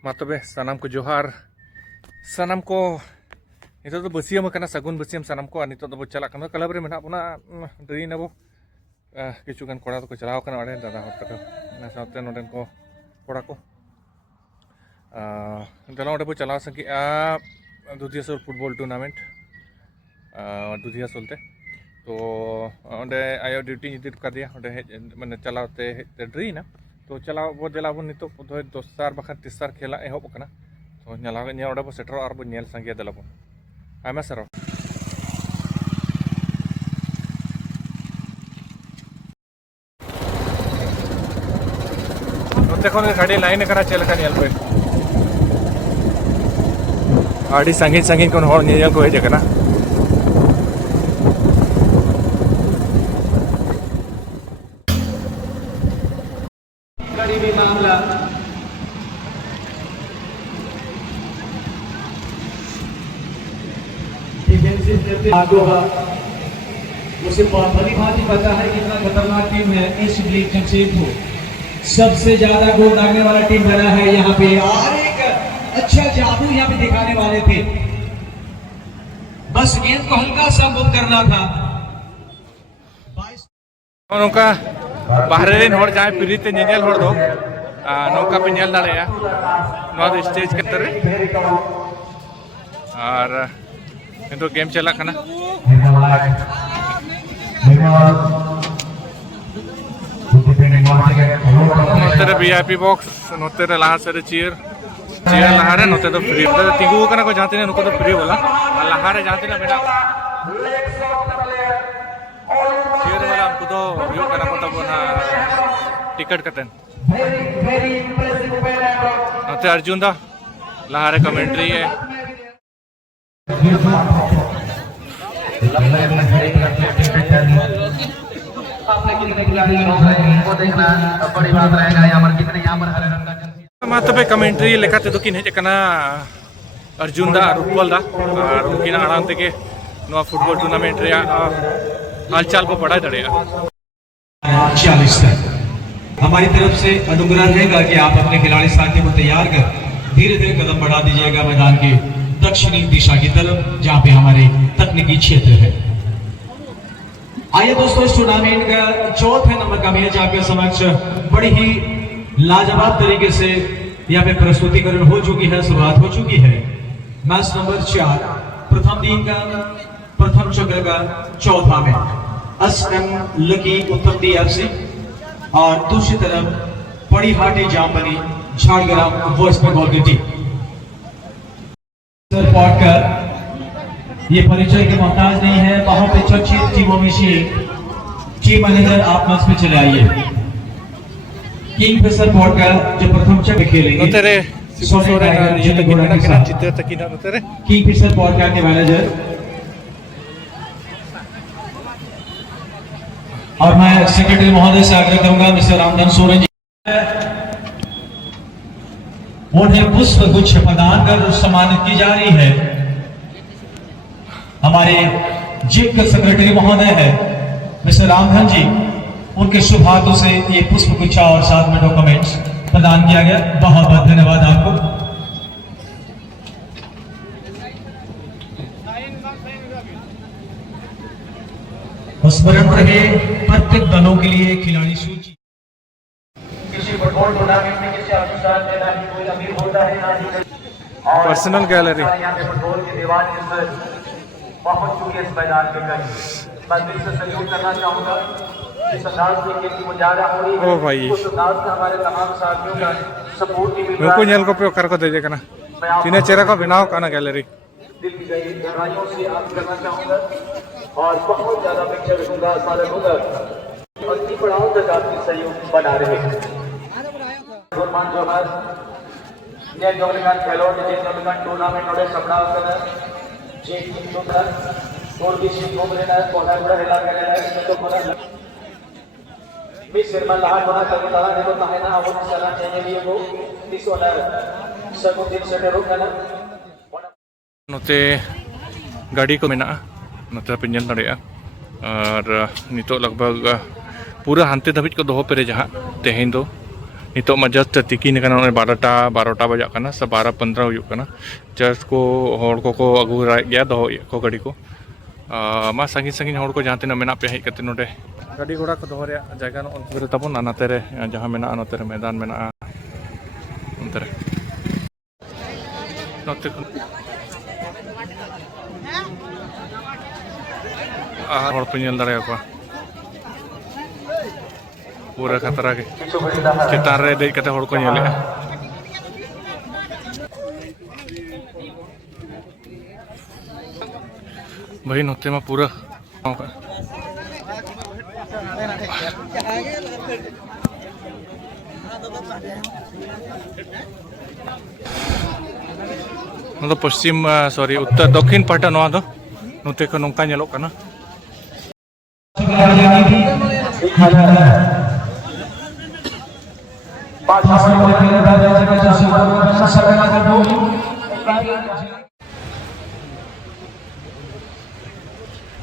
मा तबे सानाम को जोहार सानाम को नितो तो बसियम कना सगुन बसियम सानाम को नितो तो चला कना क्लब रे मेना बुना ड्री नबो किछु गन कोड़ा तो चलाव कना अडे दादा हट तक ना साथे नोडन को कोड़ा को दला ओडे बो चलाव संकी दुधिया सोल फुटबॉल टूर्नामेंट दुधिया सोलते तो ओडे आयो ड्यूटी निदिर का दिया ओडे माने चलावते ड्री ना तो चलाव बो जला बो नितो दोसार बखा तिसार खेला एहब कना तो नेला ने ओडे बो सेटरो आर बो नेल संगे दला बो आमा सरो देखो गाड़ी लाइन करा चल का नेल पे आड़ी संगीन संगीन कोन होड़ नेल को हेज कना गरीबी मामला मुझे बहुत भली भांति पता है कितना खतरनाक टीम है इस लीग जमशेदपुर। सबसे ज्यादा गोल दागने वाला टीम बना है यहाँ पे और एक अच्छा जादू यहाँ पे दिखाने वाले थे। बस गेंद को हल्का सा मूव करना था। नौका बाहर रेन होड़ जाए प्रीते नेल होड़ दो नौका पे नेल दाड़ेया नवा दो स्टेज के तरह और तो गेम चला कना नोतेरे वीआईपी बॉक्स नोतेरे लाहा से चेयर चेयर लहारे नोते तो फ्री तो तिंगु कना को जाते ने नुको तो फ्री बोला लहारे जाते ना बेटा चेयर वाला हमको तो यो कना को तब ना टिकट कतन नोते अर्जुन दा लहारे कमेंट्री है मात्र पे कमेंट्री लेखाते तो किन हेजना अर्जुन दा रुपल दा और उनकी आराम तक नवा फुटबॉल टूर्नामेंट रे हालचाल को बढ़ा दड़ेया 40 तक हमारी तरफ से अनुग्रह रहेगा कि आप अपने खिलाड़ी साथी को तैयार कर धीरे धीरे कदम बढ़ा दीजिएगा मैदान के दक्षिणी दिशा की तरफ जहां पे हमारे तकनीकी क्षेत्र है। आइए दोस्तों इस टूर्नामेंट का चौथे नंबर का मैच आपके समक्ष बड़ी ही लाजवाब तरीके से यहाँ पे प्रस्तुतिकरण हो चुकी है, शुरुआत हो चुकी है। मैच नंबर 4 प्रथम दिन का प्रथम चक्र का चौथा मैच एसएम लकी उत्तम डी एफसी और दूसरी तरफ बड़ी हाटी जामबनी झाड़ग्राम वेस्ट बंगाल की टीम। पॉडकर ये परिचय के मोहताज नहीं है। वहां पे चर्चित टीमों में से टीम मैनेजर आप मंच पे चले आइए। किंगफिशर पॉडकर जो प्रथम चक्र खेलेंगे किंगफिशर पॉडकर के मैनेजर और मैं सेक्रेटरी महोदय से आग्रह करूंगा मिस्टर रामधन सोरेन जी उन्हें पुष्प गुच्छ प्रदान कर सम्मानित की जा रही है। हमारे जिक सेक्रेटरी महोदय है मिस्टर रामधन जी, उनके शुभ हाथों से ये पुष्प गुच्छा और साथ में डॉक्यूमेंट्स प्रदान किया गया। बहुत बहुत धन्यवाद आपको। स्मरण रहे प्रत्येक दलों के लिए खिलाड़ी सूची। किसी फुटबॉल टूर्नामेंट में किसी अफसर में ना ही कोई अमीर होता है ना ही पर्सनल गैलरी यहाँ पे फुटबॉल के दीवान पहुंच चुके इस मैदान के करीब। मैं दिल से सहयोग करना चाहूंगा। इस अंदाज में गेम को ज्यादा हो रही है ओ भाई उस अंदाज में हमारे तमाम साथियों का सपोर्ट भी मिल मेरे को नेल को पे कर को दे दे कना तीने चेहरा का बनाओ कना गैलरी दिल की गहराइयों से आप करना चाहूंगा और बहुत ज्यादा पिक्चर दूंगा सारे होगा और की पड़ाव तक आपकी सहयोग बना रहे हैं। गुरमान जोहर ने जोगलगन खेलो जे जोगलगन टूर्नामेंट ओडे सपड़ा करना जे टीम टुकड़ा और भी सी घूमने ना कोना बड़ा हिला करने ना तो कोना मी सिरमा लहाट बना करके ताला देखो ताहे ना आवो सलाह चाहिए लिए वो इस वाला सगुन दिन से रोकना नोते गाड़ी को मेना नोते पे नेल दड़ेया और नितो लगभग पूरा हानते धाबिज को दोहो पेरे जहाँ तेहें दो नितो मा जस्ट तिकिन कना 12टा बजा कना से 12:15 हुयुक कना जस्ट को हड़ को अगू गया दो को गाड़ी को मा संगी हड़ को जहाँ तीन मेना पे हेज कते नोडे गाड़ी घोड़ा को दोहरे जगह नोते तबन नाते रे जहाँ मेना नोते रे मैदान मेना नोते रे नोते हड़ पे नेल दाड़े को पूरा खतरा के चितान रे देख कते हड़ को नेले भाई नोते में पूरा मतलब पश्चिम सॉरी उत्तर दक्षिण पाटा नवा दो नोते को नोंका नेलो कना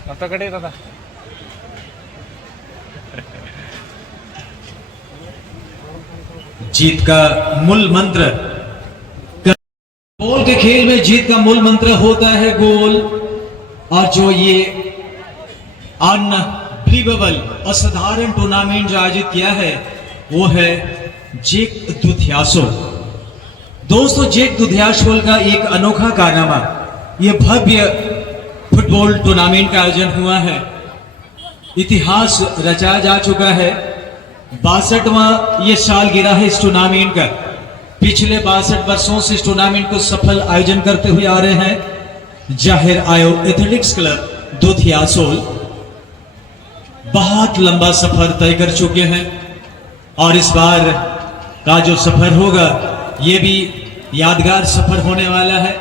नोता कड़े दादा जीत का मूल मंत्र गोल के खेल में जीत का मूल मंत्र होता है गोल। और जो ये अनबिलीवेबल असाधारण टूर्नामेंट जो आयोजित किया है वो है जेक दुधियासोल। दोस्तों जेक दुधियासोल का एक अनोखा कारनामा ये भव्य फुटबॉल टूर्नामेंट का आयोजन हुआ है। इतिहास रचा जा चुका है। 62वां ये साल गिरा है इस टूर्नामेंट का। पिछले 62 वर्षों से इस टूर्नामेंट को सफल आयोजन करते हुए आ रहे हैं जाहिर आयो एथलेटिक्स क्लब दुधियासोल। बहुत लंबा सफर तय कर चुके हैं और इस बार का जो सफर होगा ये भी यादगार सफर होने वाला है।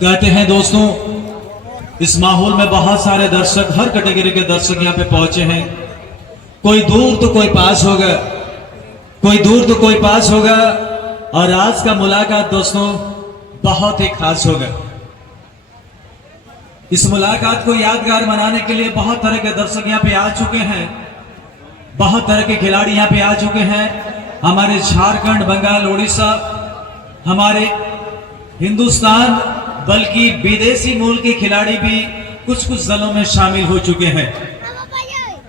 कहते हैं दोस्तों इस माहौल में बहुत सारे दर्शक हर कैटेगरी के दर्शक यहाँ पे पहुंचे हैं। कोई दूर तो कोई पास होगा, कोई दूर तो कोई पास होगा। और आज का मुलाकात दोस्तों बहुत ही खास होगा। इस मुलाकात को यादगार बनाने के लिए बहुत तरह के दर्शक यहाँ पे आ चुके हैं, बहुत तरह के खिलाड़ी यहाँ पे आ चुके हैं। हमारे झारखंड, बंगाल, उड़ीसा, हमारे हिंदुस्तान बल्कि विदेशी मूल के खिलाड़ी भी कुछ दलों में शामिल हो चुके हैं।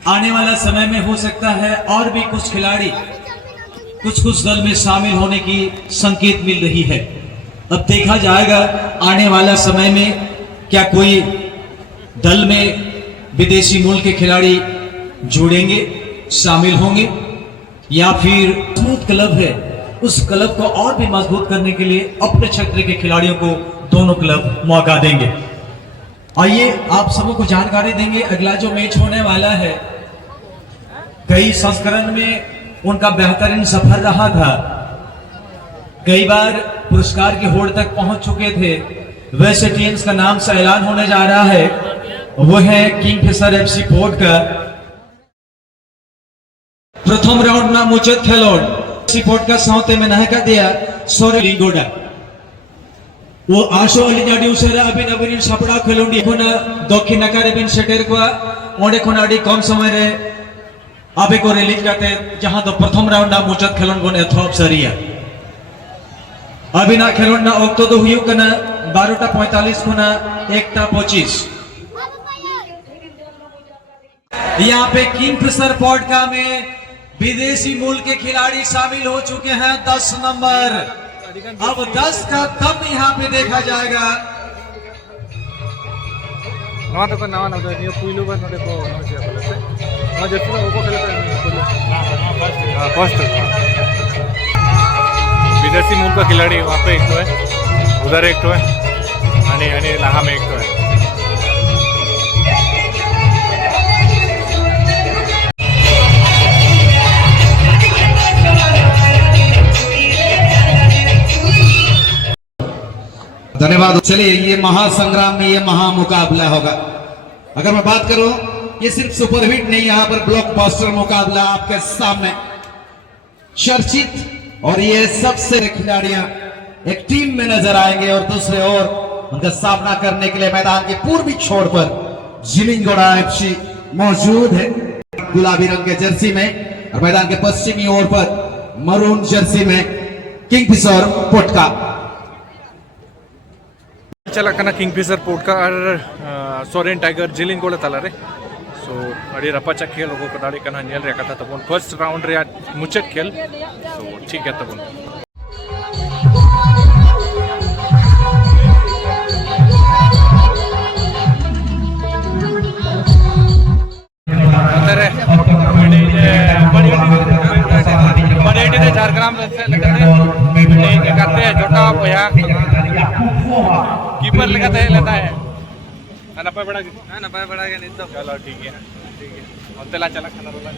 आने वाला समय में हो सकता है और भी कुछ खिलाड़ी कुछ दल में शामिल होने की संकेत मिल रही है। अब देखा जाएगा आने वाला समय में क्या कोई दल में विदेशी मूल के खिलाड़ी जुड़ेंगे, शामिल होंगे, या फिर मजबूत क्लब है उस क्लब को और भी मजबूत करने के लिए अपने क्षेत्र के खिलाड़ियों को दोनों क्लब मौका देंगे। आइए आप सबों को जानकारी देंगे अगला जो मैच होने वाला है। कई संस्करण में उनका बेहतरीन सफर रहा था, कई बार पुरस्कार की होड़ तक पहुंच चुके थे। वैसे टीम्स का नाम से ऐलान होने जा रहा है, वो है किंगफिशर एफसी पोर्ट का। प्रथम राउंड में मुचत खेलोड एफसी पोर्ट का साउते में नहका दिया सोरे लिंगोडा वो आशो अली जाडी उसेरा अभी नवीन सपड़ा खेलोडी कोना दक्षिण नाकारे बिन सेटेर को ओंडे कोना अडी कम समय रे आबे को रिलीज करते जहां तो प्रथम राउंड ना मुचत खेलोन बने एथोप सरिया अभी ना खेलोन ना ऑक्टो तो हुयु कना 12:45 कोना 1:25। यहाँ पे किंगफिशर पॉडका में विदेशी मूल के खिलाड़ी शामिल हो चुके हैं 10 नंबर। अब 10 का तब यहाँ पे देखा जाएगा। विदेशी मूल का खिलाड़ी वहाँ पे एक तो है, उधर एक तो है, यानी लाहा में एक तो है। धन्यवाद। चलिए ये महासंग्राम में ये महामुकाबला होगा। अगर मैं बात करूं ये सिर्फ सुपरहिट नहीं, यहाँ पर ब्लॉकबस्टर मुकाबला आपके सामने चर्चित, और ये सबसे खिलाड़ियां एक टीम में नजर आएंगे और दूसरे ओर उनका सामना करने के लिए मैदान के पूर्वी छोर पर जिलिंगोड़ा एफसी मौजूद है। गुलाबी रंग के जर्सी में और मैदान के पश्चिमी ओर पर मरून जर्सी में किंगफिशर पोटका चला कना किंगफिशर पोटका और सोरेन टाइगर जिलिंग गोले तला रे सो अड़ी रपाचा खेल लोगों को दाड़ी कना नेल रे कथा तबन फर्स्ट राउंड रे मुचक खेल सो ठीक है तबन अंदर बड़े बड़े 4 ग्राम से लेकर करते हैं छोटा पोया कीपर लेता है नपा बड़ा के नहीं तो चलो ठीक है और चला खाना रोला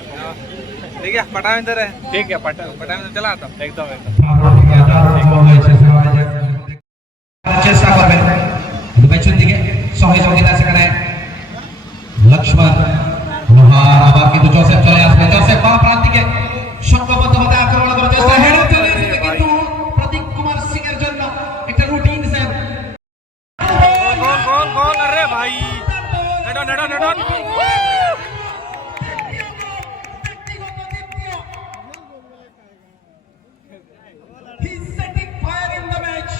ठीक है पटा इधर है ठीक है पटा में चला आता एकदम চেষ্টা করবেন পেছন দিকে সহযোগিতা সেখানে লক্ষ্মণ লোহার আবার কিন্তু জোসেফ চলে আসবে জোসেফ বাম প্রান্ত থেকে সংঘবদ্ধভাবে আক্রমণ করার চেষ্টা হেডে চলে এসেছে কিন্তু প্রতীক কুমার সিং এর জন্য একটা রুটিন সেভ गोल अरे भाई नेडन He's setting fire in the match.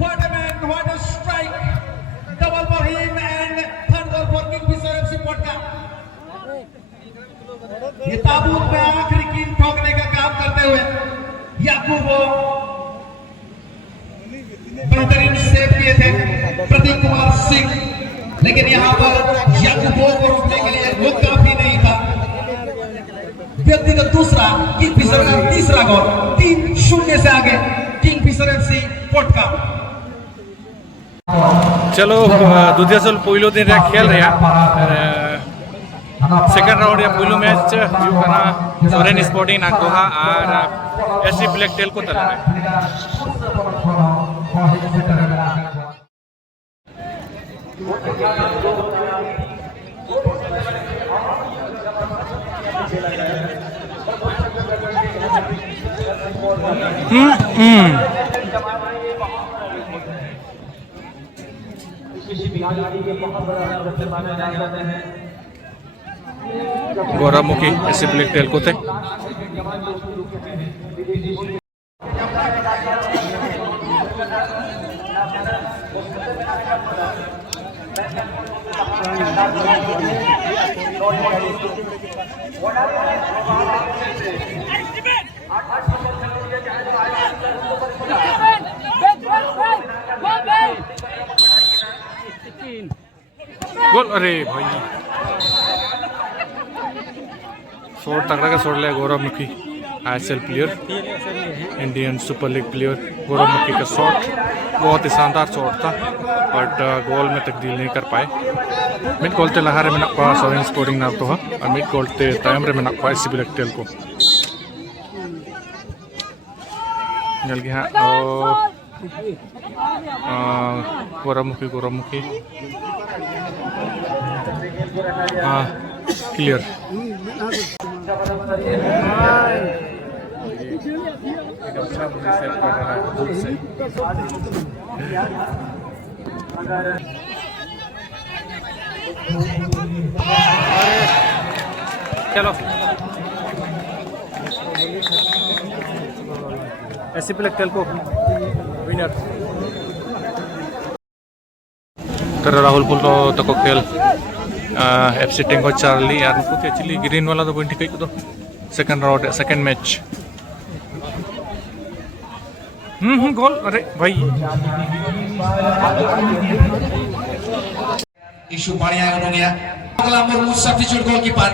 What a man, what a strike. Double for him and third goal for Kingfisher FC Potka. ये ताबूत में आखिरी कील ठोकने का काम करते हुए याकूबो बेहतरीन सेव किए थे प्रतीक कुमार सिंह लेकिन यहाँ पर याकूबो को रोकने के लिए वो काफी नहीं था व्यक्तिगत दूसरा किंगफिशर का तीसरा गोल 3-0 से आगे किंगफिशर एफसी पोटका चलो दुधियासल पहिलो दिन रे खेल रहा सेकंड राउंड या पहिलो मैच यू कना सोरेन स्पोर्टिंग नागदोहा और एससी ब्लैक टेल को तला गौरवमुखी एससी ब्लैक टेल को थे गोल अरे भाई शॉट तगड़ा का शॉट लिया Gaurav Mukhi ISL player Indian Super League player Gaurav Mukhi का शॉट बहुत ही शानदार शॉट था बट गोल में तब्दील नहीं कर पाए मिड गोल ते लहारे में नक्का सोरेन स्पोर्टिंग नाम तो है और मिड गोल ते टाइम रे में नक्का एससी ब्लैक टेल को जल गया गौरवमुखी हाँ क्लियर चलो एससी ब्लैक टेल को विनर तर राहुल पुल तक खेल एफसी टेंगो चार्ली यार नुकु एक्चुअली ग्रीन वाला तो बन ठीक है सेकंड राउंड सेकंड मैच गोल अरे भाई इशू बढ़िया उन्होंने अगला मुर्मू सब्स्टिट्यूट गोलकीपर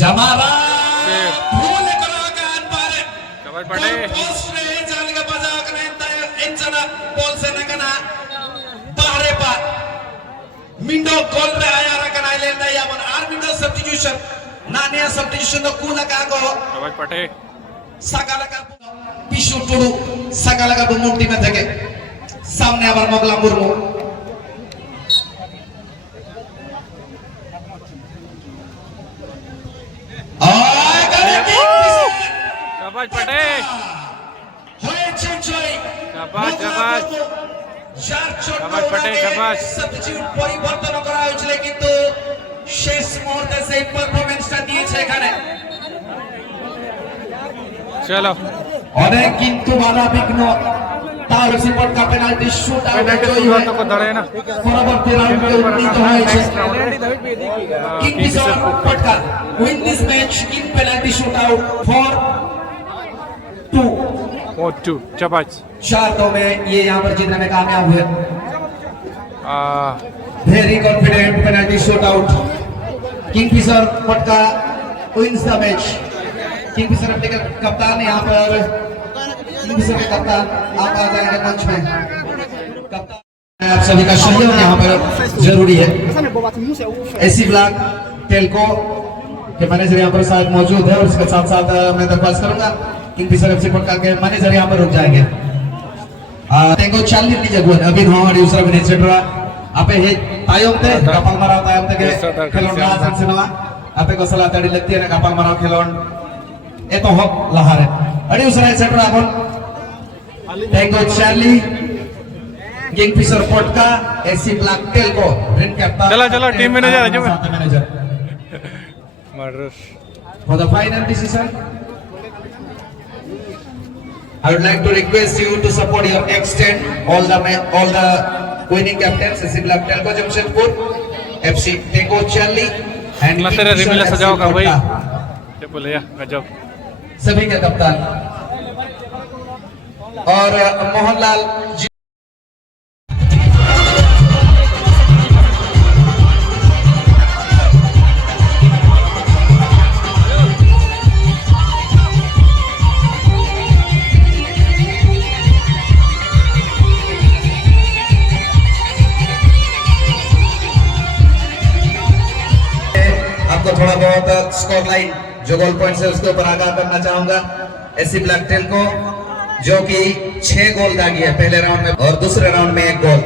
जमारा भूल कलाकार पर कवर पड़े पोस्ट ने जाने का बजा करने इंचना बॉल से नकना बाहरे पर मिंडो गोल रे आया रकना आइलैंड या मन आर मिंडो सब्स्टिट्यूशन नानिया सब्स्टिट्यूशन तो कूला का गो कवर पड़े सकाला का पिशु टुडू सकाला का मुंडी में थे सामने आवर मोगला मुर्मू शाबाश पटे शाबाश शाबाश शाबाश पटे शाबाश सब्स्टिट्यूट परिवर्तन करा হয়েছিল কিন্তু শেষ মুহূর্তে সেই পারফরম্যান্সটা দিয়েছে এখানে। চলো অনেক কিন্তু বাধা বিঘ্ন তার সিপটকা পেনাল্টি শুট আউটে জয়ী হয়ে পরবর্তী রাউন্ডে উন্নীত হয়েছে। কিংফিশার পটকা win this match in penalty shootout for 2 चार 4 में ये यहाँ पर जीतने में कामयाब हुए। Very confident penalty shootout. Kingfisher पटका wins the match। किंगफिशर के कप्तान यहाँ पर किंगफिशर के कप्तान आप आ जाएंगे मंच में। कप्तान आप सभी का सहयोग यहाँ पर जरूरी है। एसी ब्लॉक टेलको के मैनेजर यहाँ पर साथ मौजूद है और उसके साथ साथ मैं दरख्वास्त करूंगा किंगफिशर एफसी पटका के मैनेजर यहाँ पर रुक जाएंगे। तेंगो 40 ની જગ્યા અભિન હોવા યુસરા બને છેટરા આપે હે તાયોમ તે કપાલ મારાવ તાયોમ તે કે ખેલોન રાસન સિનેમા આપે કો સલા તડી લગતી અને કપાલ મારાવ ખેલોન એ તો હક લહારે અડી ઉસરા છેટરા આપન तेंगो 40 किंगफिशर पटका एसी ब्लैक टेलको रिन कैप्टन चला टीम मैनेजर आजो manager murders for the final decision I would like to request you to support your extent all the winning captains SC Black Telco Jamshedpur FC Tango Charlie and अगला तेरा रिमिला सजाओगा भाई ये बोले या गजब सभी के कप्तान और मोहनलाल जी आपको थोड़ा बहुत स्कोर लाइन जो गोल पॉइंट है उसके ऊपर आगाह करना चाहूंगा। एसी ब्लैक टेल को जो कि 6 गोल दागी है पहले राउंड में और दूसरे राउंड में 1 गोल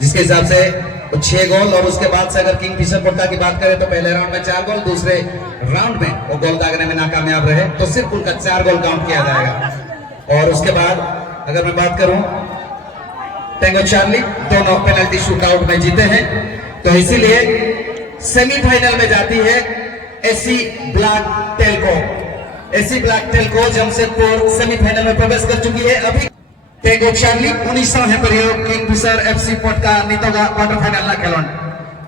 जिसके हिसाब से 6 गोल और उसके बाद से अगर किंगफिशर पटका की बात करें तो पहले राउंड में 4 गोल दूसरे राउंड में वो गोल दागने में नाकामयाब रहे तो सिर्फ उनका 4 गोल काउंट किया जाएगा। और उसके बाद अगर मैं बात करूं टेंगो चार्ली दोनों पेनल्टी शूटआउट में जीते हैं तो इसीलिए सेमीफाइनल में जाती है AC black Telco. AC black Telco Jamshedpur semifinal में प्रवेश कर चुकी है। अभी टेंगो चार्ली 19 है प्रयोग किंगफिशर एफसी पटका नितोगा क्वार्टर फाइनल ना खेलोन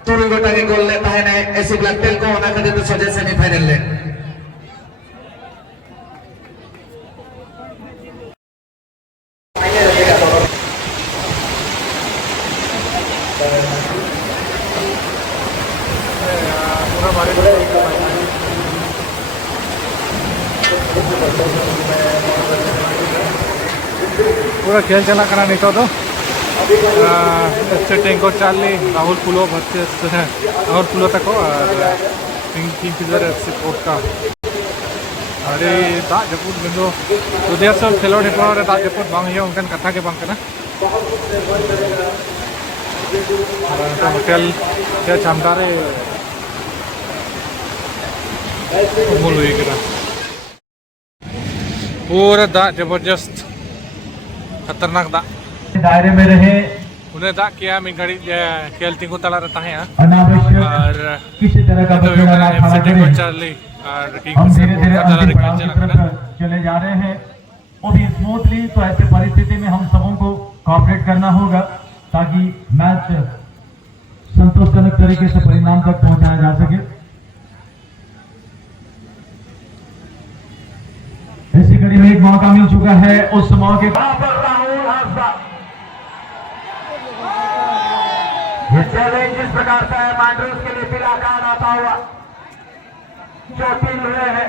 तुरु गोटा के गोल लेता है ने एसी ब्लैक टेलको ना करे तो सोचे सेमीफाइनल ले पूरा खेल चला करा नहीं तो टेंगो चार्ली राहुल पुलो वर्सेस राहुल पुलो तक किंगफिशर एफसी पटका अरे दाग जपुद बिंदु दुधिया सब खेलो निपा दाग जपुद बांग हिया उनकन कथा के बांग कना होटल क्या चामदारे मूल हुई करा पूरा दाग जबरदस्त खतरनाक दाग दायरे में रहे उन्हें दाग किया मैं घड़ी खेलती को तला रहता है अनावश्यक और किसी तरह का बदलाव ना खड़ा करें। चार्ली और हम धीरे धीरे अंतिम पड़ाव की तरफ चले जा रहे हैं और भी स्मूथली तो ऐसे परिस्थिति में हम सबों को कोऑपरेट करना होगा ताकि मैच संतोषजनक तरीके से परिणाम तक पहुंचाया जा सके। इसी कड़ी में एक मौका मिल चुका है उस मौके ये चैलेंज जिस प्रकार से है मैंड्रूस के लिए पीला कार्ड आता हुआ चोटिल हुए हैं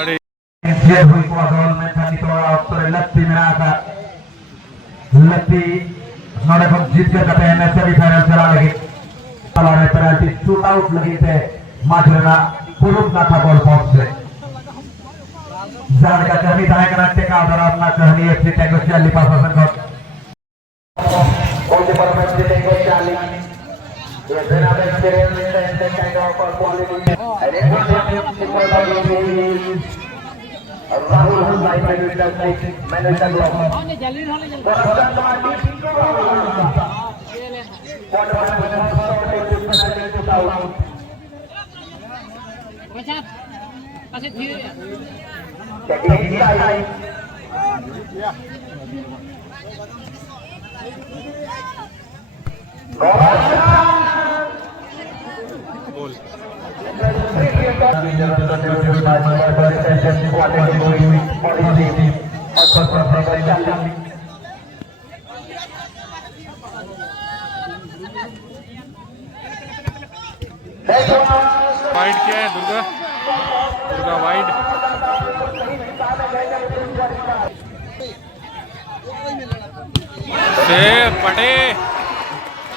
अरे में था तो लत्ती में आता लत्ती नोड़े को जीत कर कहते हैं सेमीफाइनल चला लगी पेनल्टी शूट आउट लगी थे माजरेना पुरुष ना था गोल बॉक्स से जान का कहनी था कि नाट्य का आधार अपना कहनी है कि टेंगो चार्ली पास संगत ओके परफेक्ट टेंगो चार्ली ये बिना एक्सपीरियंस में टेंगो पर क्वालिटी अरे बोल वाइड क्या है दुर्गा दुर्गा वाइड से पटे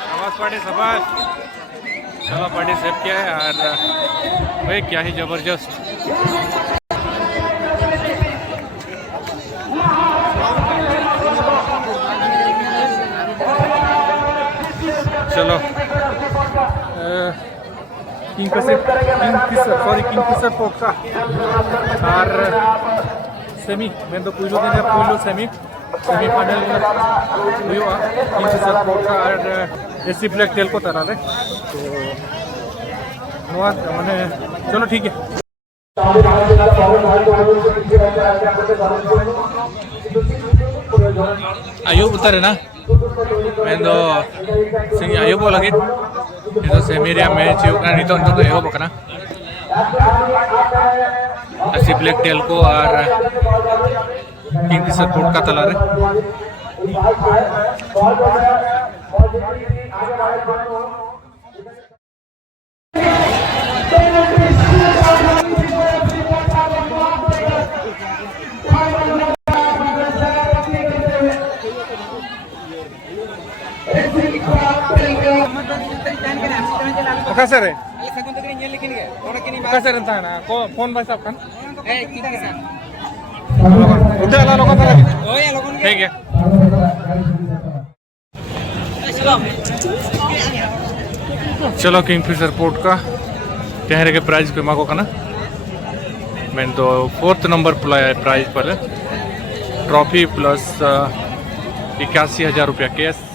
आवाज पटे सबास चलो पटे सेव किया है और भाई क्या ही जबरदस्त चलो किंगफिशर पोर्ट का और सेमी मैं तो पुलो दिन पुलो सेमीफाइनल हुआ किंगफिशर पोर्ट का और एसी ब्लैक टेल को तरह दे तो मैंने चलो ठीक है Ayub utar na mendo sing Ayub lagi itu semiria match yuk kan itu untuk Ayub kana asi black tail ko और किंगफिशर पोर्ट का तला रे Kasar eh? Kasar entah na. Ko phone bahasa kan? Udah lah lokal lagi. Oh ya lokal. ठीक है. चलो Kingfisher port का टहरे के price पे मांगो का ना मैंने तो 4th नंबर प्राइस पर ट्रॉफी प्लस 81,000 रुपया कैश